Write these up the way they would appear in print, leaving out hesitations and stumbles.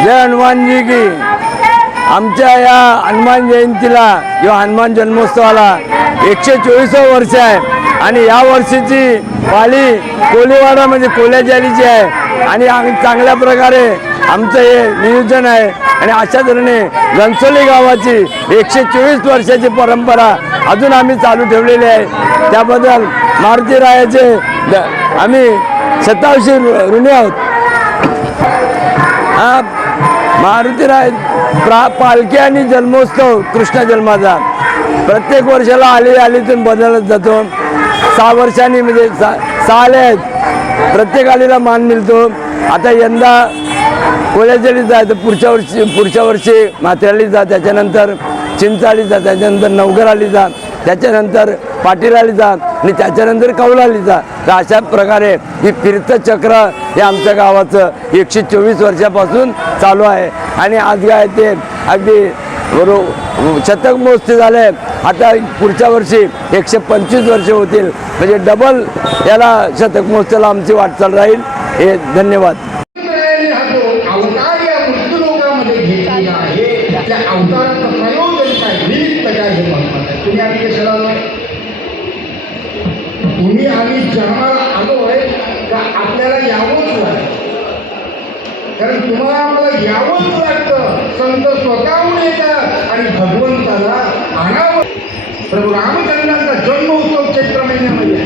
जय हनुमान जी की। आमच्या या हनुमान जयंतीला किंवा हनुमान जन्मोत्सवाला 124 वर्ष आहे आणि या वर्षीची पाली कोलीवाडा म्हणजे कोल्याचालीची आहे आणि आम्ही चांगल्या प्रकारे आमचं हे नियोजन आहे आणि अशा तऱ्हेने घनसोली गावाची 124 वर्षाची परंपरा अजून आम्ही चालू ठेवलेली आहे। त्याबद्दल मारुती रायाचे आम्ही शतावशी ऋणी आहोत। हा मारुतीराय पालखी आणि जन्मोत्सव कृष्ण जन्माचा प्रत्येक वर्षाला आलीतून बदलत जातो। 6 वर्षांनी म्हणजे 6 आले आहेत, प्रत्येक आलीला मान मिळतो। आता यंदा कोल्याचालीचा आहे तर पुढच्या वर्षी माथेरालीचा, त्याच्यानंतर चिंचालीचा, त्याच्यानंतर नवघर आलीचा, त्याच्यानंतर पाटील आलीचा आणि त्याच्यानंतर कौलालीचा। तर अशा प्रकारे ही तीर्थचक्र हे आमच्या गावाचं 124 वर्षापासून चालू आहे आणि आज काय ते अगदी शतक महोत्सव झाले। आता पुढच्या वर्षी 125 वर्ष होतील म्हणजे डबल याला शतक महोत्सवाला आमची वाटचाल राहील। हे धन्यवाद। तुम्ही आम्ही जन्माला आलोय का आपल्याला यावंच लागतं, कारण तुम्हाला आम्हाला यावंच लागतं। संत स्वतःहून येतात आणि भगवंताला आणावं। प्रभू रामचंद्रांचा जन्मोत्सव चैत्र महिन्यामध्ये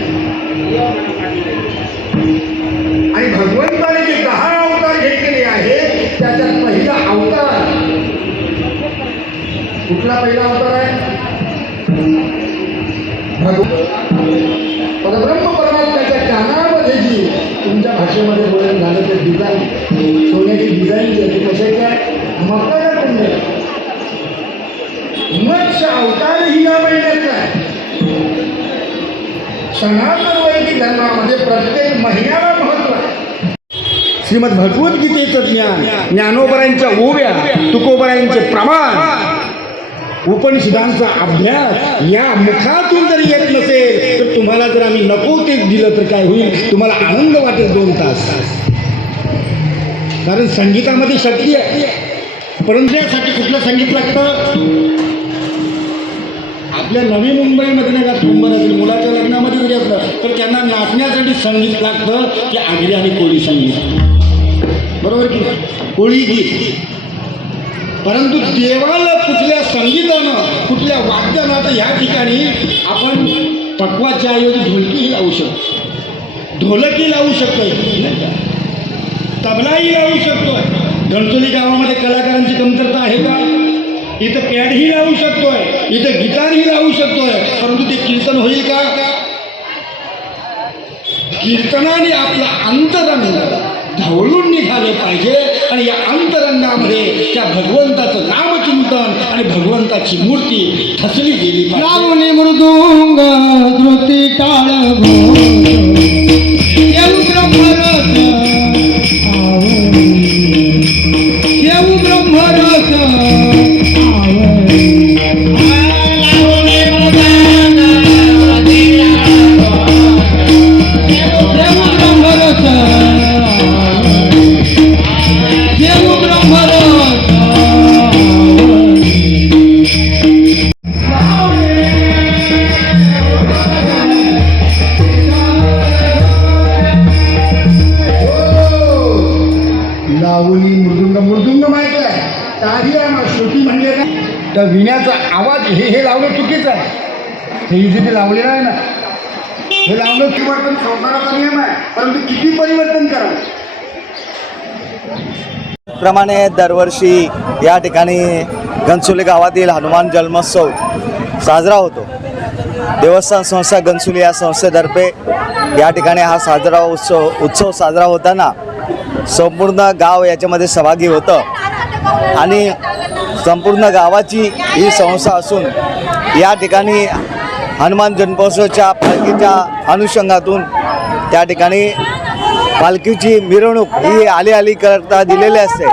आणि भगवंताने जे 10 अवतार घेतलेले आहे त्याच्यात पहिला अवतार कुठला? पहिला अवतार आहे ब्रह्म परमात्म्याच्या कानामध्ये जी तुमच्या भाषेमध्ये बोलणं झालं ते डिझाईन, सोन्याची डिझाईन जी आहे कशाची आहे? मकर कुंड। मत्स्य अवतार ही या महिन्याचा आहे। सनातन वैदिक धर्मामध्ये प्रत्येक महिन्याला महत्व आहे। श्रीमद भगवद्गीतेचं ज्ञान, ज्ञानोबरायांच्या ओव्या, तुकोबरायांचे प्रमाण, उपनिषदांचा अभ्यास या मुखातून जर येत नसेल तर तुम्हाला जर आम्ही नको ते दिलं तर काय होईल? तुम्हाला आनंद वाटेल 2 तास, कारण संगीतामध्ये शक्ती आहे। परंतु यासाठी कुठलं संगीत लागतं? आपल्या नवी मुंबईमध्ये नाही का ठुंबर असेल, मुलाच्या लग्नामध्ये जरी असलं तर त्यांना नाचण्यासाठी संगीत लागतं की आगरी आणि कोळी संगीत, बरोबर की? कोळी गीत। परंतु देवाला कुठल्या संगीतानं, कुठल्या वाद्यानं, तर ह्या ठिकाणी आपण पटवाच्या ऐवजी ढोलकीही लावू शकतो, ढोलकी लावू शकतो, तबलाही लावू शकतो। घनसोली गावामध्ये कलाकारांची कमतरता आहे का? इथं पॅडही लावू शकतोय, इथं गिटारही लावू शकतोय, परंतु ते कीर्तन होईल का? कीर्तनाने आपला अंतरंग ढवळून निघाले पाहिजे आणि या अंतरंगामध्ये त्या भगवंताचं नामचिंतन आणि भगवंताची मूर्ती ठसली गेली पाहिजे। मृदुंग धृती टाळ त्या विण्याचा आवाज हे लावणं चुकीचं आहे। हे इथे लावलेलं आहे ना, हे लावणं परिवर्तन संसाराचा नियम आहे, परंतु किती परिवर्तन करावं? प्रमाणे दरवर्षी या ठिकाणी घनसोली गावातील हनुमान जन्मोत्सव साजरा होतो। देवस्थान संस्था घनसोली या संस्थेतर्फे या ठिकाणी हा उत्सव साजरा होताना संपूर्ण गाव याच्यामध्ये सहभागी होतं आणि संपूर्ण गावाची ही संस्था असून या ठिकाणी हनुमान जन्मोत्सवाच्या पालखीच्या अनुषंगातून त्या ठिकाणी पालखीची मिरवणूक ही आली करता दिलेली असते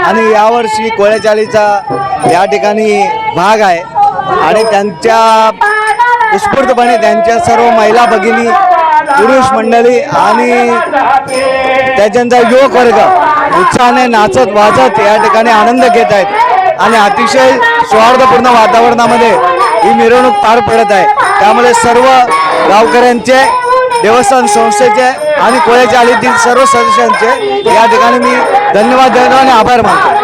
आणि यावर्षी कोल्याचालीचा या ठिकाणी भाग आहे आणि त्यांच्या उत्स्फूर्तपणे त्यांच्या सर्व महिला भगिनी, पुरुष मंडळी आणि त्याच्यांचा युवक वर्ग उत्साहाने नाचत वाजत या ठिकाणी आनंद घेत आहेत आणि अतिशय सौहार्दपूर्ण वातावरणामध्ये ही मिरवणूक पार पडत आहे. त्यामुळे सर्व गावकऱ्यांचे, देवस्थान संस्थेचे आणि कोळ्याच्या आलीतील सर्व सदस्यांचे या ठिकाणी मी धन्यवाद देतो आणि आभार मानतो.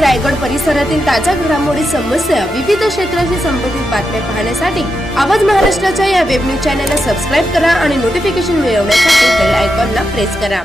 रायगड परिसरातील ताज्या घडामोडी, समस्या, विविध क्षेत्राशी संबंधित बातम्या पाहण्यासाठी आवाज महाराष्ट्राच्या या वेब न्यूज चॅनलला सबस्क्राईब करा आणि नोटिफिकेशन मिळवण्यासाठी बेल आयकॉनला प्रेस करा.